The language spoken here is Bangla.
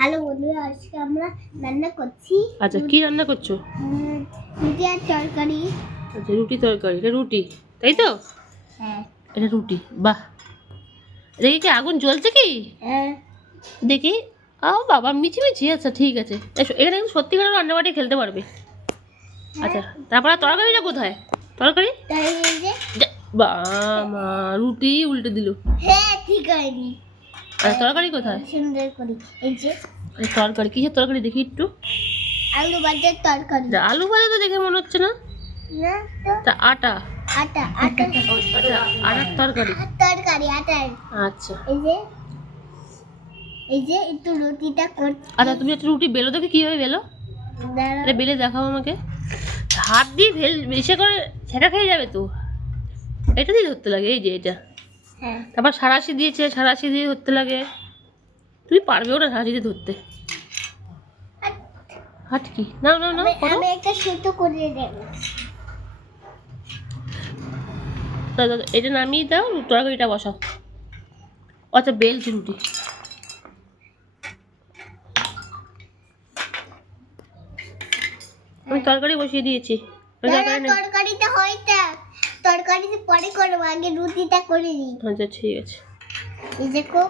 হ্যালো বন্ধুরা, আজকে আমরা রান্না করছি। আচ্ছা, কি রান্না করছো? রুটি আর তরকারি। আচ্ছা, রুটি তরকারি। এটা রুটি, তাই তো? হ্যাঁ। এটা রুটি, বাহ। দেখি কি আগুন জ্বলছে কি? হ্যাঁ। দেখি। বাবা, মিছিমিছি। আচ্ছা, ঠিক আছে। এখানে কিন্তু সত্যিকারের রান্নাবাটি খেলতে পারবে। আচ্ছা, তারপর তরকারিটা কোথায়? তরকারি বাবা, রুটি উল্টে দিল। হ্যাঁ, ঠিক হয়নি। আর তরকারি কোথায়? সুন্দর করে এই যে তরকারি, কিসের তরকারি দেখি একটু? আলু ভাজার তরকারি। আলু ভাজা তো দেখে মনে হচ্ছে না। না তো, তা আটা। আটা আটা আচ্ছা, আটার তরকারি। তরকারি আটার। আচ্ছা এই যে একটু রুটিটা করতে। আচ্ছা, তুমি একটা রুটি বেলো দেখে কিভাবে বেলো? এটা বেলে দেখাও আমাকে। হাত দিয়ে বেশি করে ছেঁকা খেয়ে যাবে তো। এটা দিয়ে ধরতে লাগে, এই যে এটা। হ্যাঁ। তারপর সাঁড়াশি দিয়েছে, সাঁড়াশি দিয়ে ধরতে লাগে। তুমি পারবে ওটা সাঁড়াশি দিয়ে ধরতে? হাত কি? না না না, আমি একটা সুতো করে দেব। এটা নামিয়ে দাও, তরকারিটা বসাও। আচ্ছা, বেলছি রুটি। আমি তরকারি বসিয়ে দিয়েছি। তরকারিটা হয়টা, তরকারিতে পরে করবো, আগে রুটিটা করে দিই। আচ্ছা, ঠিক আছে। এই দেখো